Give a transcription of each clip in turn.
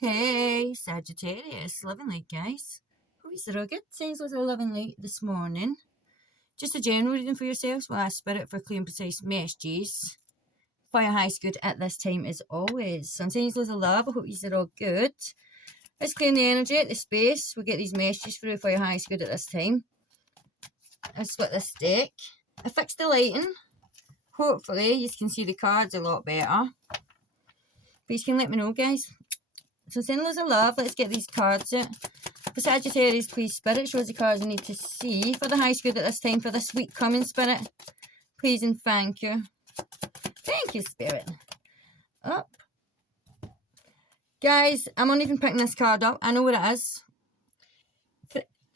Hey, Sagittarius, living light, guys. Who's the rugged? Signs with a living light this morning. Just a general reading for yourselves while I spirit for clear and precise messages. Fire highest good at this time as always. Some signs with a love. I hope you're all good. Let's clear the energy at the space. We'll get these messages through for your highest good at this time. I split this deck. I fixed the lighting. Hopefully, you can see the cards a lot better. But you can let me know, guys. So send loads of love. Let's get these cards out. For Sagittarius, please, Spirit, show us the cards I need to see for the highest good at this time for this week coming, Spirit. Please and thank you. Thank you, Spirit. Up. Guys, I'm not even picking this card up. I know what it is.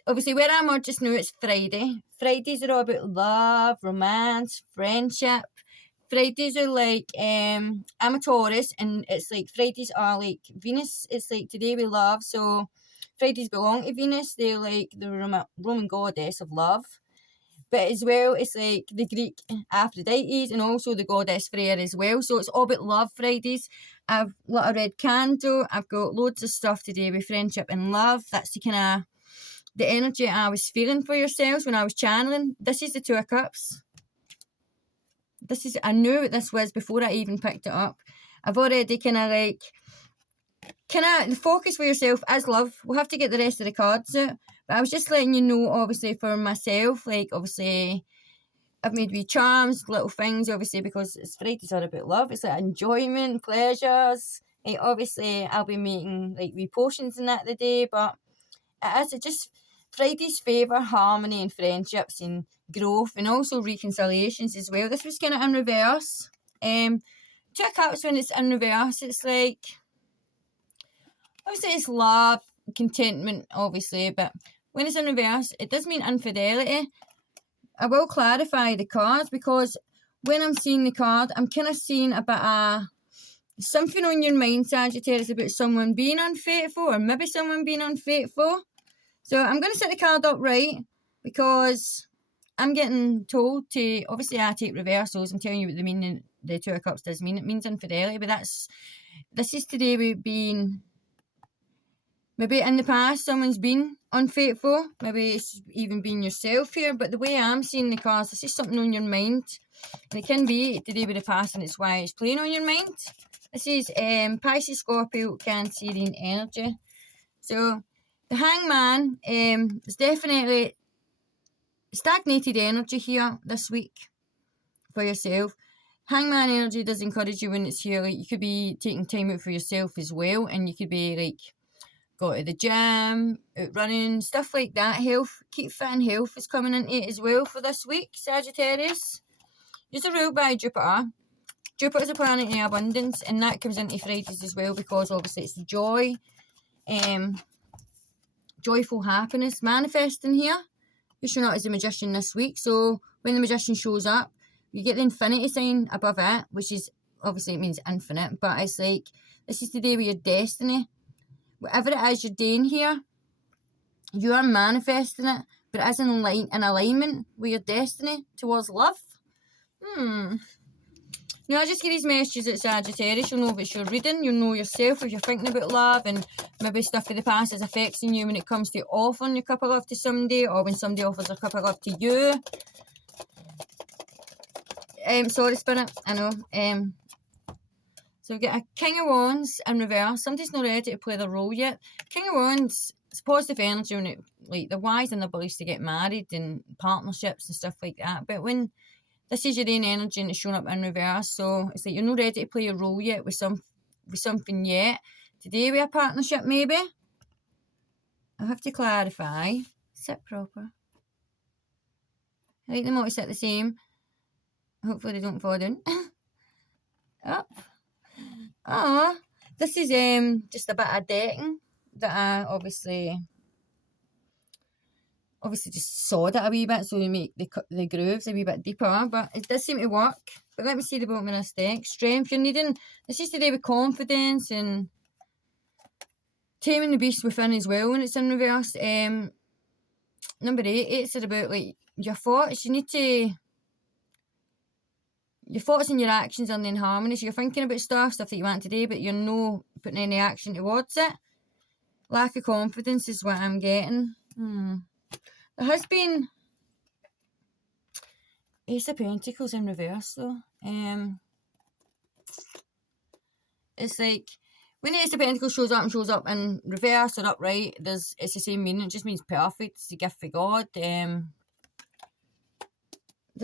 Obviously, where I'm at just now, it's Friday. Fridays are all about love, romance, friendship. Fridays are like, I'm a Taurus, and it's like Fridays are like Venus. It's like today we love, so Fridays belong to Venus. They're like the Roman goddess of love. But as well, it's like the Greek Aphrodite and also the goddess Freya as well. So it's all about love Fridays. I've lit a red candle. I've got loads of stuff today with friendship and love. That's the kind of the energy I was feeling for yourselves when I was channeling. This is the Two of Cups. I knew what this was before I even picked it up. I've already the focus for yourself is love. We'll have to get the rest of the cards out. But I was just letting you know, obviously, for myself, like, obviously, I've made wee charms, little things, obviously, because it's Fridays are about love. It's like enjoyment, pleasures. Like, obviously, I'll be making, like, wee potions and that the day, but it just... Fridays favour harmony and friendships and growth and also reconciliations as well. This was kind of in reverse. Two of Cups, when it's in reverse, it's like... Obviously, it's love, contentment, obviously, but when it's in reverse, it does mean infidelity. I will clarify the cards because when I'm seeing the card, I'm kind of seeing a bit of something on your mind, Sagittarius, about someone being unfaithful or maybe someone being unfaithful. So I'm going to set the card up right because I'm getting told to, obviously I take reversals. I'm telling you what the meaning the Two of Cups does mean. It means infidelity, but this is today with being... Maybe in the past someone's been unfaithful. Maybe it's even been yourself here. But the way I'm seeing the cards, this is something on your mind. And it can be today with the past, and it's why it's playing on your mind. This is Pisces, Scorpio, Cancerian energy. So the Hangman is definitely stagnated energy here this week for yourself. Hangman energy does encourage you when it's here. Like, you could be taking time out for yourself as well, and you could be like... go to the gym, out running, stuff like that. Health, keep fit and health is coming into it as well for this week, Sagittarius. You're ruled by Jupiter. Jupiter is a planet in abundance, and that comes into Fridays as well because obviously it's joy, joyful happiness manifesting here. You're showing up as a magician this week, so when the magician shows up, you get the infinity sign above it, which is obviously it means infinite, but it's like this is the day with your destiny. Whatever it is you're doing here, you are manifesting it, but it is in alignment with your destiny towards love. Now, I just get these messages at Sagittarius. You'll know what you're reading. You'll know yourself if you're thinking about love and maybe stuff of the past is affecting you when it comes to offering your cup of love to somebody or when somebody offers their cup of love to you. Sorry, Spirit. I know. So we get a King of Wands in reverse. Somebody's not ready to play their role yet. King of Wands, it's positive energy when it, like, they're wise in their beliefs to get married and partnerships and stuff like that. But when this is your own energy and it's showing up in reverse, so it's like you're not ready to play your role yet with something yet. Today we have a partnership maybe. I'll have to clarify. Sit proper. I like them all to sit the same. Hopefully they don't fall down. Up. Oh, this is just a bit of decking that I obviously just sawed it a wee bit so we make the grooves a wee bit deeper, but it does seem to work. But let me see the bottom of this deck. Strength, you're needing, this is to do with confidence and taming the beast within as well when it's in reverse. Number 8, 8's about like your thoughts. You need to your thoughts and your actions are in harmony. So you're thinking about stuff that you want to do, but you're not putting any action towards it. Lack of confidence is what I'm getting. There has been Ace of Pentacles in reverse though. It's like when the Ace of Pentacles shows up in reverse or upright, it's the same meaning. It just means perfect. It's a gift for God. There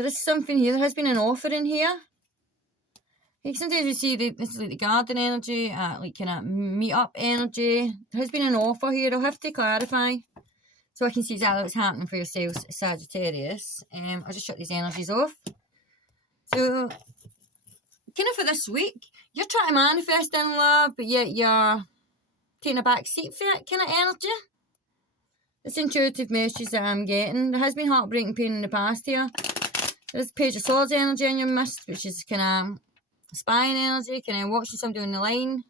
is something here. There has been an offer in here. Like sometimes we see this is like the garden energy, like kind of meet up energy. There has been an offer here. I'll have to clarify so I can see exactly what's happening for yourselves, Sagittarius. I'll just shut these energies off. So, kind of for this week, you're trying to manifest in love, but yet you're taking a back seat for it kind of energy. It's intuitive messages that I'm getting. There has been heartbreaking pain in the past here. There's Page of Swords energy in your mist, which is kind of spying energy, kind of watching somebody on the line.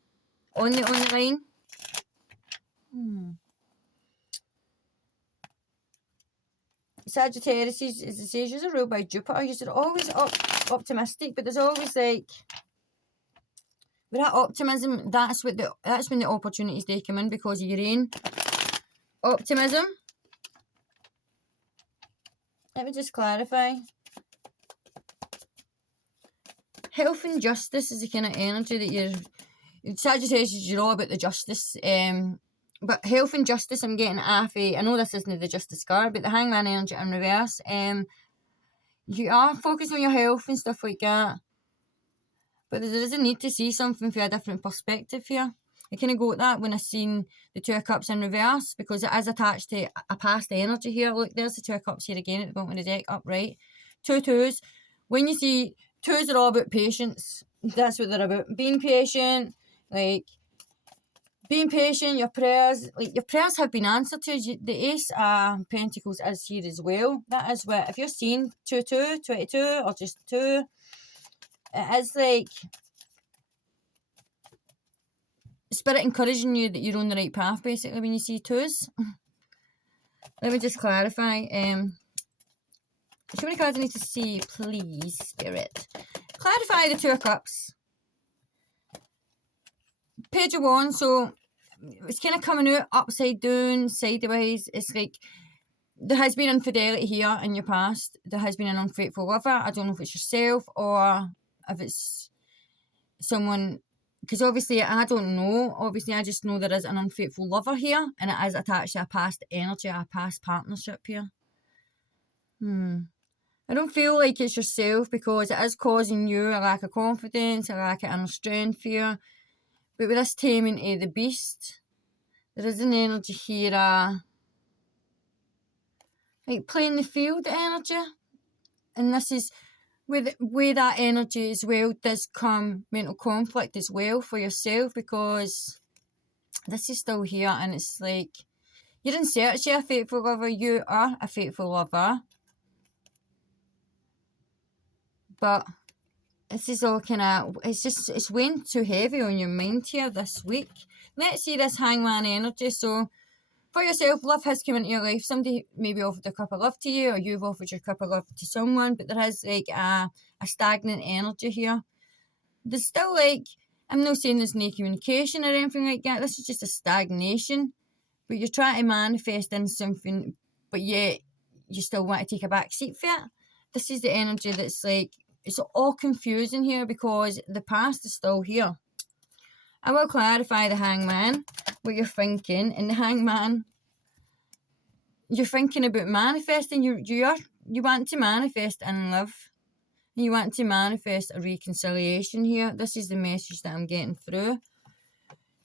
On the line. Sagittarius, as it says, you're ruled by Jupiter. You're always optimistic, but there's always like, with that optimism, that's when the opportunities they come in because of your own optimism. Let me just clarify. Health and justice is the kind of energy that you're... Sagittarius, you're all about the justice. But health and justice, I'm getting I know this isn't the justice card, but the Hangman energy in reverse. You are focused on your health and stuff like that. But there is a need to see something from a different perspective here. I kind of got that when I seen the Two of Cups in reverse, because it is attached to a past energy here. Look, there's the Two of Cups here again at the bottom of the deck, upright. Two twos. When you see twos are all about patience. That's what they're about. Being patient, like... Being patient, your prayers have been answered to. The Ace of Pentacles is here as well. That is what, if you're seeing 22, 22, or just 2, it is like Spirit encouraging you that you're on the right path, basically, when you see 2s. Let me just clarify. How many cards I need to see, please, Spirit? Clarify the Two of Cups. Page of Wands, so it's kind of coming out upside down, sideways. It's like there has been infidelity here in your past. There has been an unfaithful lover. I don't know if it's yourself or if it's someone, because obviously I don't know. Obviously I just know there is an unfaithful lover here, and it is attached to a past energy, a past partnership here. I don't feel like it's yourself because it is causing you a lack of confidence, a lack of inner strength here. But with this taming of the beast, there is an energy here, like playing the field energy. And this is, with that energy as well, does come mental conflict as well for yourself, because this is still here and it's like, you're in search of a faithful lover, you are a faithful lover. But this is all kind of, it's weighing too heavy on your mind here this week. Let's see this Hangman energy. So, for yourself, love has come into your life. Somebody maybe offered a cup of love to you, or you've offered your cup of love to someone, but there is like a stagnant energy here. There's still like, I'm not saying there's no communication or anything like that. This is just a stagnation. But you're trying to manifest in something, but yet you still want to take a back seat for it. This is the energy that's like, it's all confusing here because the past is still here. I will clarify the Hangman, what you're thinking. And the Hangman, you're thinking about manifesting. You want to manifest in love. You want to manifest a reconciliation here. This is the message that I'm getting through.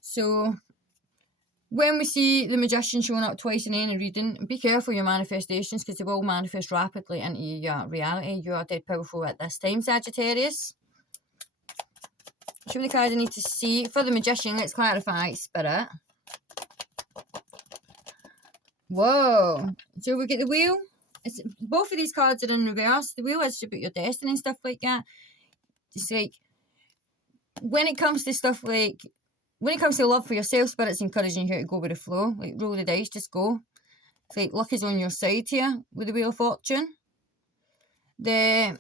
So, when we see the Magician showing up twice in any reading, be careful your manifestations because they will manifest rapidly into your reality. You are dead powerful at this time, Sagittarius. Show me the cards I need to see. For the Magician, let's clarify Spirit. Whoa. So we get the Wheel. Both of these cards are in reverse. The Wheel is about your destiny and stuff like that. It's like, when it comes to stuff like, when it comes to love for yourself, Spirit's encouraging you to go with the flow. Like, roll the dice, just go. It's like luck is on your side here with the Wheel of Fortune. The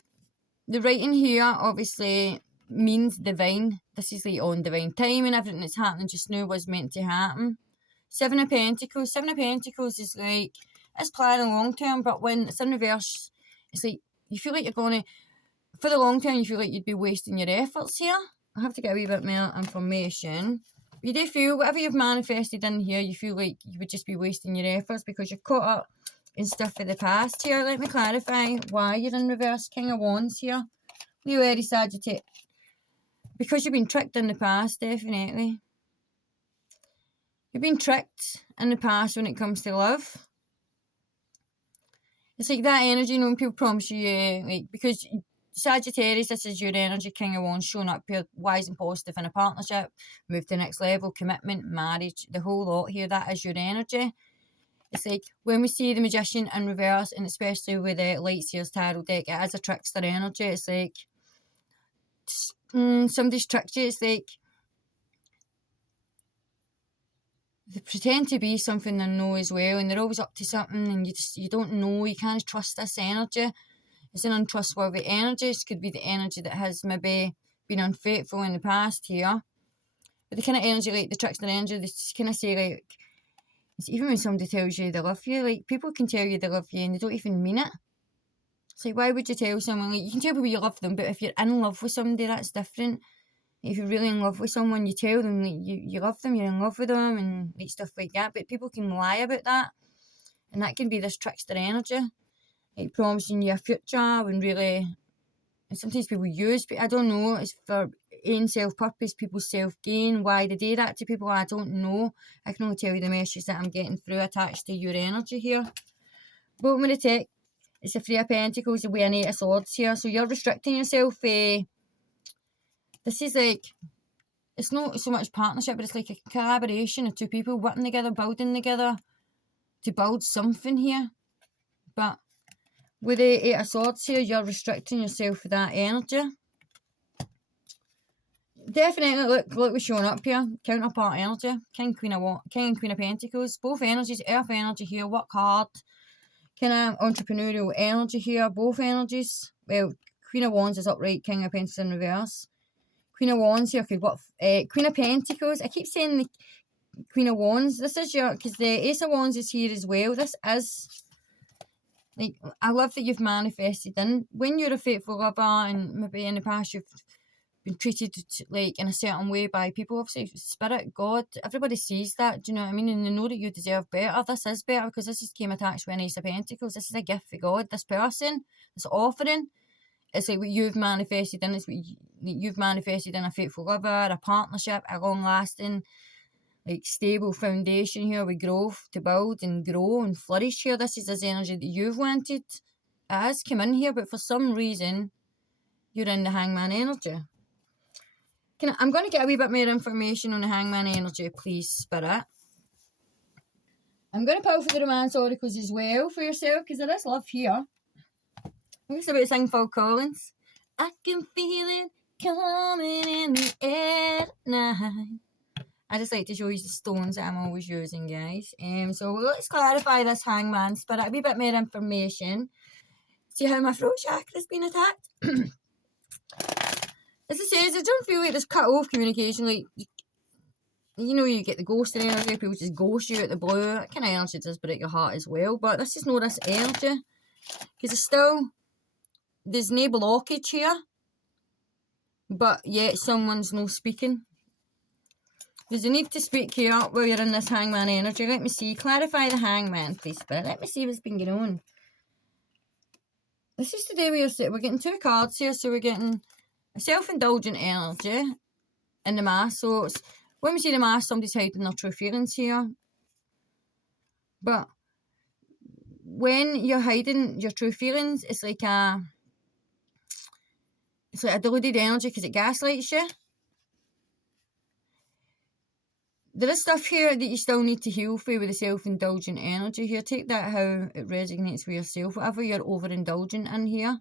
the writing here obviously means divine. This is like on divine timing. Everything that's happening just now was meant to happen. Seven of Pentacles. Seven of Pentacles is like, it's planning long term, but when it's in reverse, it's like you feel like you're going to, for the long term, you feel like you'd be wasting your efforts here. I have to get a wee bit more information. You do feel whatever you've manifested in here, you feel like you would just be wasting your efforts because you're caught up in stuff for the past here. Let me clarify why you're in reverse. King of Wands here. Leo, Aries, Sagittarius. Because you've been tricked in the past, definitely. You've been tricked in the past when it comes to love. It's like that energy, you know, when people promise you, like, because Sagittarius, this is your energy, King of Wands, showing up here, wise and positive in a partnership, move to the next level, commitment, marriage, the whole lot here, that is your energy. It's like, when we see the Magician in reverse, and especially with the Lightseer's Tarot deck, it is a trickster energy. It's like, somebody's tricked you. It's like, they pretend to be something they know as well, and they're always up to something, and you don't know, you can't trust this energy. It's an untrustworthy energy. It could be the energy that has maybe been unfaithful in the past here. But the kind of energy, like the trickster energy, they just kind of say, like, it's even when somebody tells you they love you, like, people can tell you they love you and they don't even mean it. It's like, why would you tell someone, like, you can tell people you love them, but if you're in love with somebody, that's different. If you're really in love with someone, you tell them, like, you love them, you're in love with them, and like, stuff like that. But people can lie about that, and that can be this trickster energy, like promising you a future when really, and sometimes people use, but I don't know, it's for own self-purpose, people's self-gain. Why they do that to people, I don't know. I can only tell you the message that I'm getting through attached to your energy here. Bottom of the deck, it's a Three of Pentacles, the way an Eight of Swords here. So you're restricting yourself. This is like, it's not so much partnership, but it's like a collaboration of two people working together, building together to build something here. But with the Eight of Swords here, you're restricting yourself for that energy. Definitely, look what's showing up here. Counterpart energy. King and Queen of Pentacles. Both energies. Earth energy here. Work hard. Kind of entrepreneurial energy here. Both energies. Well, Queen of Wands is upright. King of Pentacles in reverse. Queen of Wands here could work. Queen of Pentacles. I keep saying the Queen of Wands. This is your, because the Ace of Wands is here as well. This is, like, I love that you've manifested in. When you're a faithful lover and maybe in the past you've been treated like in a certain way by people, obviously spirit, God, everybody sees that, do you know what I mean? And they know that you deserve better. This is better because this is came attached with an Ace of Pentacles. This is a gift for God. This person, this offering, it's like what you've manifested in. It's what you've manifested in, a faithful lover, a partnership, a long lasting, like, stable foundation here with growth to build and grow and flourish here. This is this energy that you've wanted. It has come in here, but for some reason you're in the Hangman energy. I'm going to get a wee bit more information on the Hangman energy, please, Spirit. I'm going to pull for the romance oracles as well for yourself, because there is love here. I'm just about to sing Phil Collins. I can feel it coming in the air tonight. I just like to show you the stones that I'm always using, guys. So let's clarify this Hangman Spirit, a wee bit more information. See how my throat chakra's been attacked? As it says, I don't feel like there's cut off communication. Like, you know, you get the ghosting energy, people just ghost you at the blue. That kind of energy does break your heart as well. But this is not this energy. Because it's still, there's no blockage here. But yet someone's no speaking. There's a need to speak here while you're in this Hangman energy. Let me see. Clarify the Hangman, please, Spirit. Let me see what's been going on. This is the day we're getting two cards here. So we're getting a self-indulgent energy in the mask. So it's, when we see the mask, somebody's hiding their true feelings here. But when you're hiding your true feelings, it's like a deluded energy because it gaslights you. There is stuff here that you still need to heal for with the self-indulgent energy here. Take that how it resonates with yourself. Whatever you're overindulgent in here,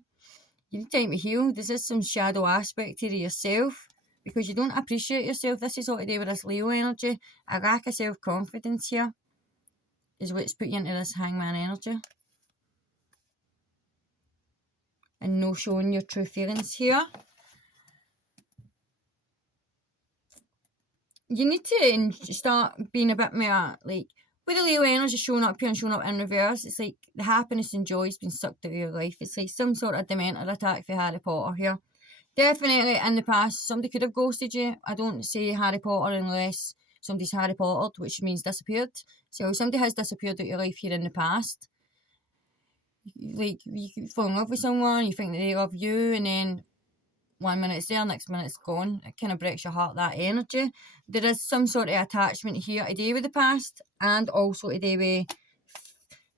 you need time to heal. This is some shadow aspect here of yourself because you don't appreciate yourself. This is all to do with this Leo energy. A lack of self-confidence here is what's put you into this Hangman energy. and no showing your true feelings here. You need to start being a bit more, like, with the Leo energy showing up here and showing up in reverse, it's like the happiness and joy has been sucked out of your life. It's like some sort of dementor attack for Harry Potter here. Definitely in the past, somebody could have ghosted you. I don't say Harry Potter unless somebody's Harry Pottered, which means disappeared. So somebody has disappeared out of your life here in the past. Like, you fall in love with someone, you think that they love you, and then 1 minute it's there, next minute it's gone. It kind of breaks your heart, that energy. There is some sort of attachment here today with the past, and also today with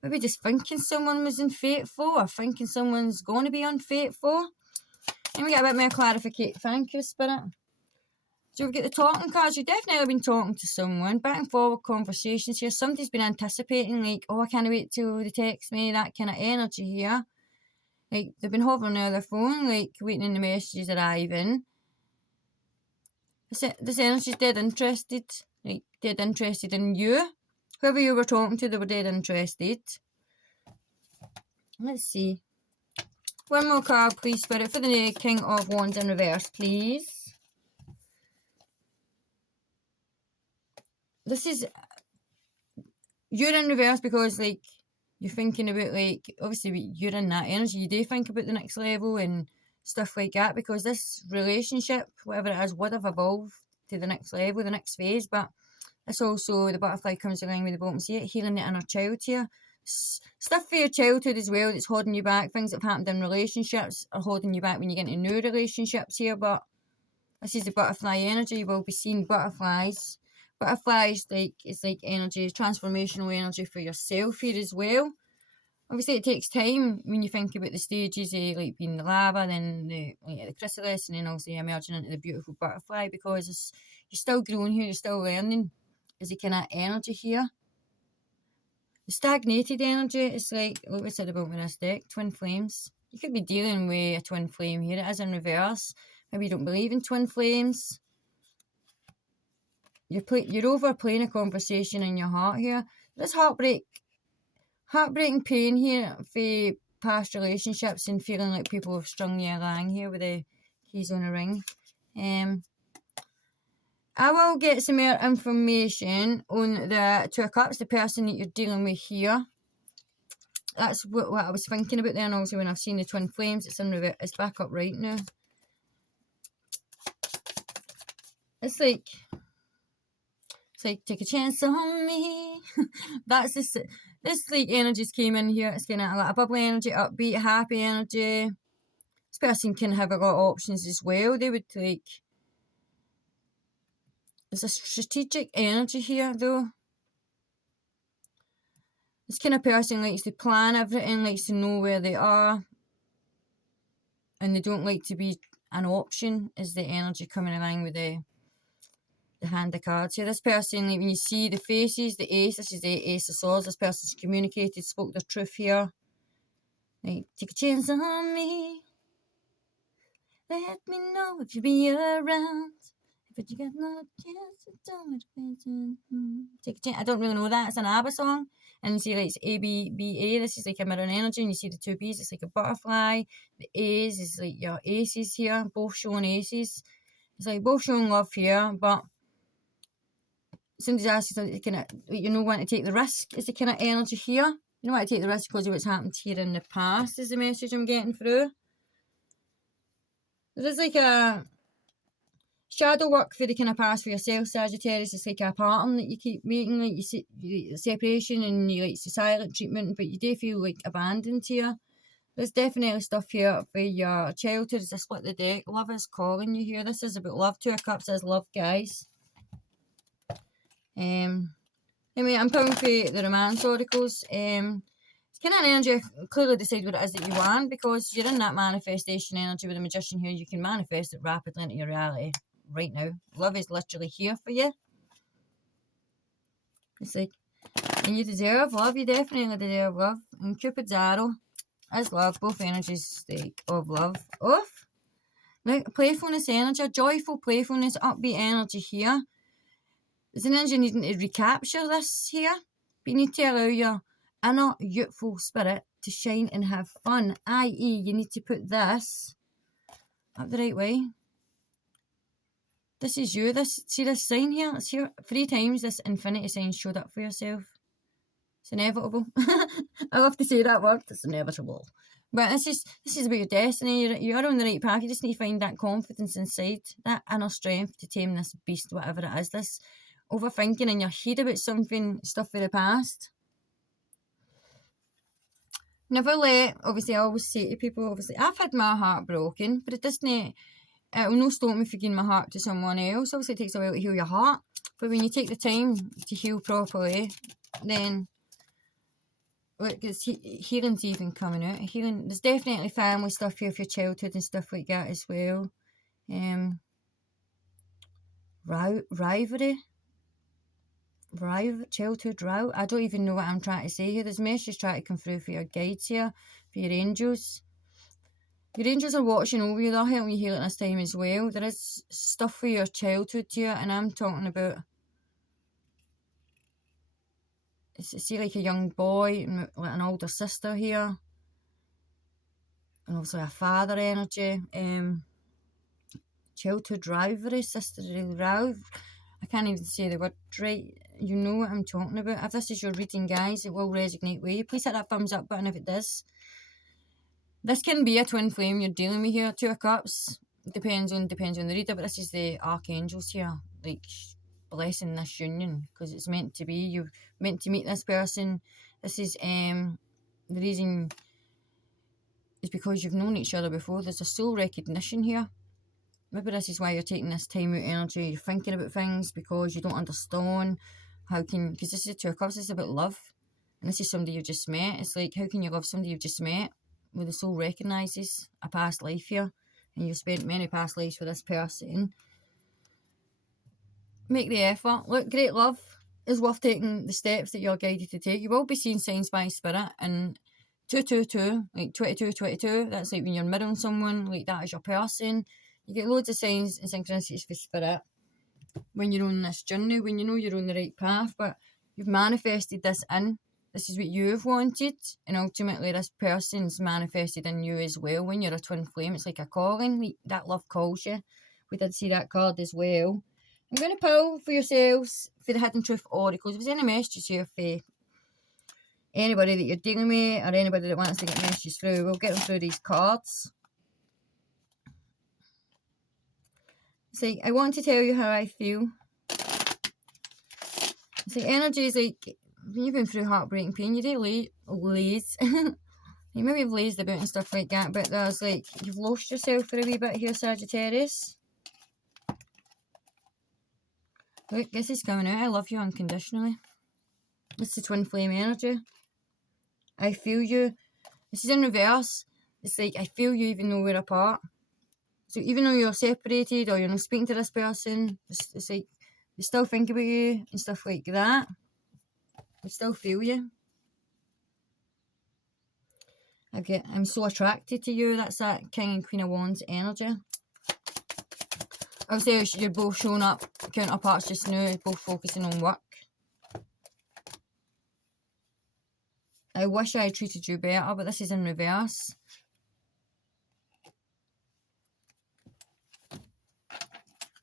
maybe just thinking someone was unfaithful, or thinking someone's going to be unfaithful. And we get a bit more clarification. Thank you, Spirit. So we've got the talking cards. You've definitely been talking to someone. Back and forward conversations here. Somebody's been anticipating, like, oh, I can't wait till they text me. That kind of energy here. Like, they've been hovering near their phone, like, waiting in the messages arriving. This energy's dead interested. Like, dead interested in you. Whoever you were talking to, they were dead interested. Let's see. One more card, please, Spirit, for the King of Wands in reverse, please. This is, you're in reverse because, like, you're thinking about, like, obviously you're in that energy. You do think about the next level and stuff like that, because this relationship, whatever it is, would have evolved to the next level, the next phase. But it's also, the butterfly comes along with the bottom. See it, healing the inner child here. Stuff for your childhood as well that's holding you back. Things that have happened in relationships are holding you back when you get into new relationships here. But this is the butterfly energy. You will be seeing butterflies. Butterflies, like, it's like energy, transformational energy for yourself here as well. Obviously, it takes time when you think about the stages, like being the larva, then the chrysalis, and then also emerging into the beautiful butterfly, because you're still growing here, you're still learning. Is the kind of energy here. The stagnated energy is like we said about with this deck, twin flames. You could be dealing with a twin flame here. It is in reverse. Maybe you don't believe in twin flames. You're overplaying a conversation in your heart here. There's heartbreaking pain here for past relationships and feeling like people have strung you along here with the keys on a ring. I will get some more information on the Two of Cups, the person that you're dealing with here. That's what I was thinking about there, and also when I've seen the twin flames, it's back up right now. It's like take a chance on me. That's this like energies came in here. It's kind of a lot of bubbly energy, upbeat, happy energy. This person can have a lot of options as well. They would like. There's a strategic energy here though. This kind of person likes to plan everything, likes to know where they are, and they don't like to be an option. Is the energy coming along with the hand of cards here. This person, like when you see the faces, the ace, this is the ace of swords. This person's communicated, spoke their truth here. Like, take a chance on me. Let me know if you be around. But you got no chance to do it. Take a chance. I don't really know that. It's an ABBA song. And you see, like, it's A-B-B-A. This is like a mirror energy. And you see the two B's. It's like a butterfly. The A's is like your aces here. Both showing aces. It's like both showing love here. But somebody's asking, kind of, want to take the risk. Is the kind of energy here. You don't want to take the risk because of what's happened here in the past, is the message I'm getting through. There's like a shadow work for the kind of past for yourself, Sagittarius. It's like a pattern that you keep making, like you see separation and you like silent treatment, but you do feel like abandoned here. There's definitely stuff here for your childhood. It's a split the deck. Love is calling you here. This is about love. Two of Cups is love, guys. Anyway, I'm pulling for the romance oracles. It's kind of an energy. Clearly decide what it is that you want, because you're in that manifestation energy with the Magician here. You can manifest it rapidly into your reality right now. Love is literally here for you. It's like, and you deserve love. You definitely deserve love. And Cupid's arrow is love. Both energies like of love. Now, playfulness energy, joyful playfulness, upbeat energy here. There's an energy needing to recapture this here, but you need to allow your inner youthful spirit to shine and have fun, i.e. you need to put this up the right way. This is you. See this sign here? It's here 3 times. This infinity sign showed up for yourself. It's inevitable. I love to say that word. It's inevitable. But this is about your destiny. You're on the right path. You just need to find that confidence inside, that inner strength to tame this beast, whatever it is. This overthinking in your head about something, stuff of the past. Never let, obviously I always say to people, obviously I've had my heart broken, but it will not stop me from giving my heart to someone else. Obviously it takes a while to heal your heart, but when you take the time to heal properly, then healing's even coming out. Healing, there's definitely family stuff here for your childhood and stuff like that as well. Rivalry, childhood row. I don't even know what I'm trying to say here. There's messages trying to come through for your guides here, for your angels. Your angels are watching over you. They're helping you heal at this time as well. There is stuff for your childhood here, and I'm talking about, see like a young boy, like an older sister here, and also a father energy. Childhood rivalry, sisterly row. I can't even say the word right. You know what I'm talking about. If this is your reading, guys, it will resonate with you. Please hit that thumbs up button if it does. This can be a twin flame you're dealing with here. 2 of Cups. Depends on the reader, but this is the archangels here, like blessing this union, because it's meant to be. You're meant to meet this person. This is the reason is because you've known each other before. There's a soul recognition here. Maybe this is why you're taking this time out energy. You're thinking about things because you don't understand because this is 2 of Cups. This is about love, and this is somebody you've just met. It's like, how can you love somebody you've just met? Where the soul recognises a past life here, and you've spent many past lives with this person. Make the effort. Look, great love is worth taking the steps that you're guided to take. You will be seeing signs by spirit, and 222, like 22, that's like when you're mirroring someone, like that is your person. You get loads of signs and synchronicities for spirit when you're on this journey, when you know you're on the right path, but you've manifested this in. This is what you've wanted, and ultimately this person's manifested in you as well. When you're a twin flame, it's like a calling. That love calls you. We did see that card as well. I'm going to pull for yourselves for the Hidden Truth Oracles. If there's any messages here for anybody that you're dealing with, or anybody that wants to get messages through, we'll get them through these cards. It's like, I want to tell you how I feel. It's like, energy is like, when you've been through heartbreaking pain, you do laze. You maybe have lazed about and stuff like that, but there's like, you've lost yourself for a wee bit here, Sagittarius. Look, this is coming out. I love you unconditionally. It's the twin flame energy. I feel you. This is in reverse. It's like, I feel you even though we're apart. So even though you're separated or you're not speaking to this person, it's like, they still think about you and stuff like that. I still feel you. I'm so attracted to you. That's that King and Queen of Wands energy. I would say you're both showing up counterparts just now, both focusing on work. I wish I had treated you better, but this is in reverse.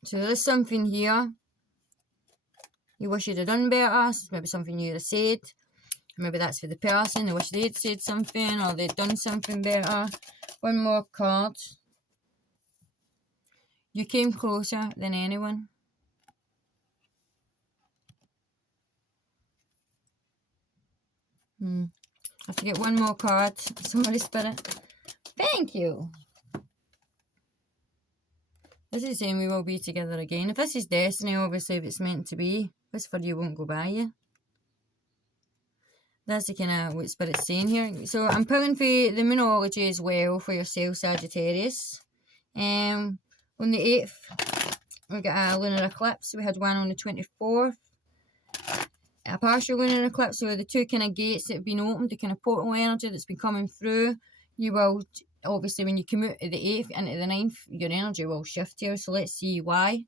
So there is something here. You wish you'd have done better. Maybe something you'd have said. Maybe that's for the person. They wish they'd said something or they'd done something better. One more card. You came closer than anyone. I have to get one more card. Sorry, Spirit. Thank you. This is saying we will be together again. If this is destiny, obviously, if it's meant to be, this for you won't go by you. That's the kind of what Spirit's saying here. So I'm pulling for the Moonology as well for yourself, Sagittarius. On the 8th, we got a lunar eclipse. We had one on the 24th. A partial lunar eclipse, so the 2 kind of gates that have been opened, the kind of portal energy that's been coming through. You will, obviously, when you come out of the 8th into the 9th, your energy will shift here. So let's see why.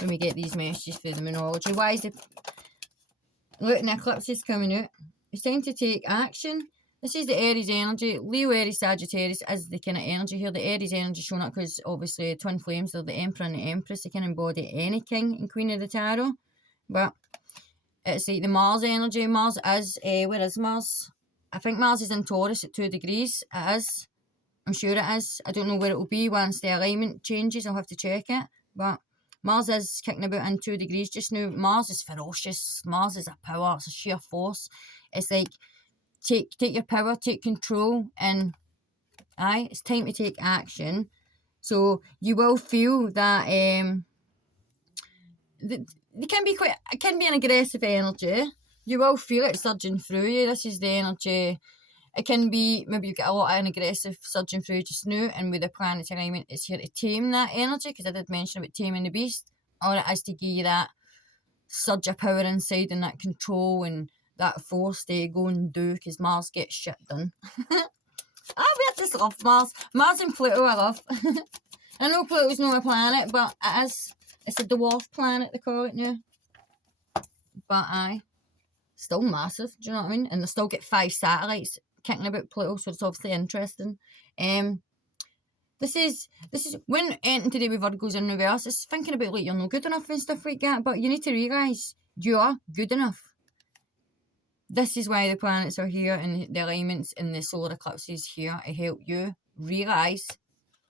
When we get these messages for the Moonology. Why is the... Look, an eclipse is coming out. It's time to take action. This is the Aries energy. Leo, Aries, Sagittarius is the kind of energy here. The Aries energy showing up because obviously twin flames, they're the Emperor and the Empress. They can embody any king and queen of the tarot. But it's like the Mars energy. Mars is, where is Mars? I think Mars is in Taurus at 2 degrees. It is. I'm sure it is. I don't know where it will be once the alignment changes. I'll have to check it. But Mars is kicking about in 2 degrees just now. Mars is ferocious. Mars is a power. It's a sheer force. It's like, take your power, take control, and it's time to take action. So you will feel that it can be an aggressive energy. You will feel it surging through you. This is the energy. It can be, maybe you get a lot of an aggressive surging through just now, and with the planetary alignment, it's here to tame that energy, because I did mention about taming the beast, or it is to give you that surge of power inside and that control and that force to go and do, because Mars gets shit done. I just love Mars. Mars and Pluto I love. I know Pluto's not a planet, but it is. It's a dwarf planet, they call it now. But still massive, do you know what I mean? And they still get 5 satellites kicking about Pluto, so it's obviously interesting. This is when anything to do with Virgos in reverse, it's thinking about like you're not good enough and stuff like that, but you need to realise you are good enough. This is why the planets are here and the alignments and the solar eclipses here to help you realise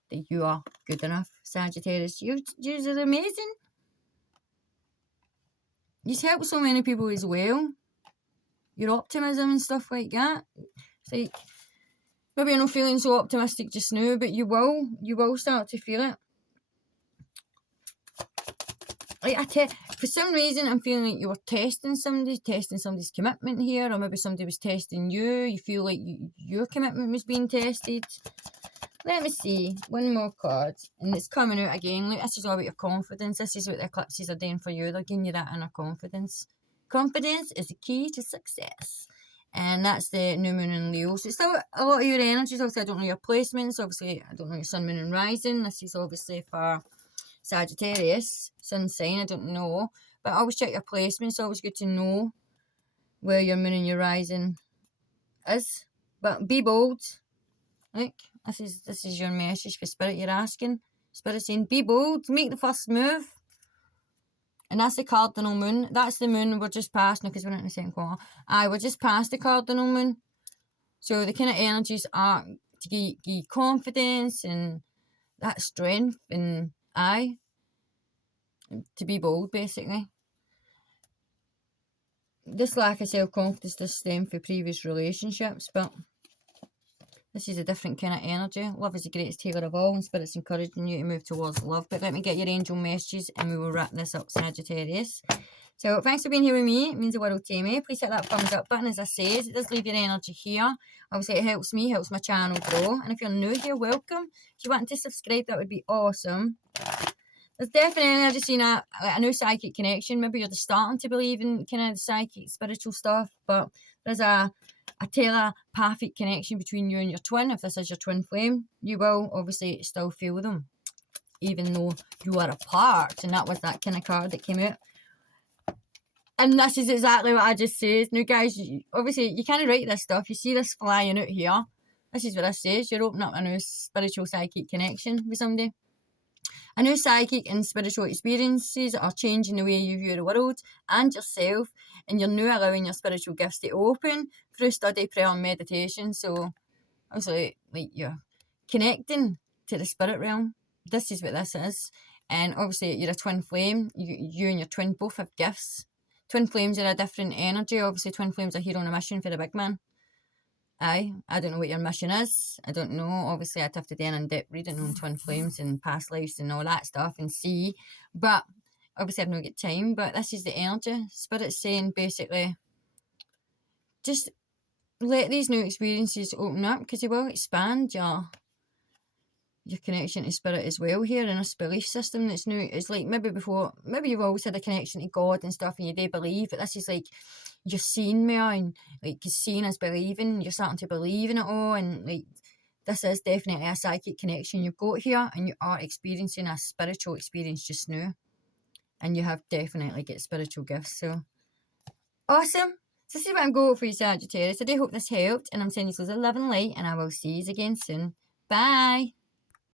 that you are good enough, Sagittarius. You are amazing. You help so many people as well. Your optimism and stuff like that. It's like, maybe you're not feeling so optimistic just now, but you will start to feel it. Like for some reason, I'm feeling like you were testing somebody's commitment here, or maybe somebody was testing you. You feel like your commitment was being tested. Let me see, one more card, and it's coming out again. Look, this is all about your confidence. This is what the eclipses are doing for you. They're giving you that inner confidence. Confidence is the key to success. And that's the new moon in Leo. So it's still a lot of your energies. Obviously, I don't know your placements. Obviously, I don't know your sun, moon, and rising. This is obviously for Sagittarius, sun sign, I don't know. But always check your placements. It's always good to know where your moon and your rising is. But be bold. Look, this is your message for Spirit you're asking. Spirit saying, be bold, make the first move. And that's the cardinal moon. That's the moon we're just past now, because we're not in the second quarter. We're just past the cardinal moon. So the kind of energies are to give you confidence and that strength, and to be bold, basically. This lack of self-confidence does stem from previous relationships, but this is a different kind of energy. Love is the greatest healer of all, and Spirit's encouraging you to move towards love. But let me get your angel messages and we will wrap this up, Sagittarius. So thanks for being here with me. It means the world to me. Please hit that thumbs up button. As I say, it does leave your energy here. Obviously, it helps me, helps my channel grow. And if you're new here, welcome. If you want to subscribe, that would be awesome. There's definitely, I just seen a new psychic connection. Maybe you're just starting to believe in kind of the psychic, spiritual stuff, but there's a telepathic connection between you and your twin. If this is your twin flame, you will obviously still feel them, even though you are apart. And that was that kind of card that came out. And this is exactly what I just said. Now, guys, obviously, you can't write this stuff. You see this flying out here. This is what this says. You're opening up a new spiritual psychic connection with somebody. A new psychic and spiritual experiences are changing the way you view the world and yourself, and you're now allowing your spiritual gifts to open through study, prayer, and meditation. So, obviously, like, you're connecting to the spirit realm. This is what this is. And obviously, you're a twin flame. You and your twin both have gifts. Twin flames are a different energy. Obviously, twin flames are here on a mission for the big man. I don't know what your mission is. I don't know. Obviously, I'd have to do an in-depth reading on twin flames and past lives and all that stuff and see. But obviously, I've not got time. But this is the energy. Spirit's saying basically, just let these new experiences open up, because they will expand your connection to spirit as well here in this belief system that's new. It's like maybe before, maybe you've always had a connection to God and stuff and you do believe, but this is like you're seeing more, and like seeing is believing. You're starting to believe in it all, and like this is definitely a psychic connection you've got here, and you are experiencing a spiritual experience just now, and you have definitely got spiritual gifts. So awesome. So this is what I'm going for you, Sagittarius. I do hope this helped, and I'm sending you loads of love and light, and I will see you again soon. Bye.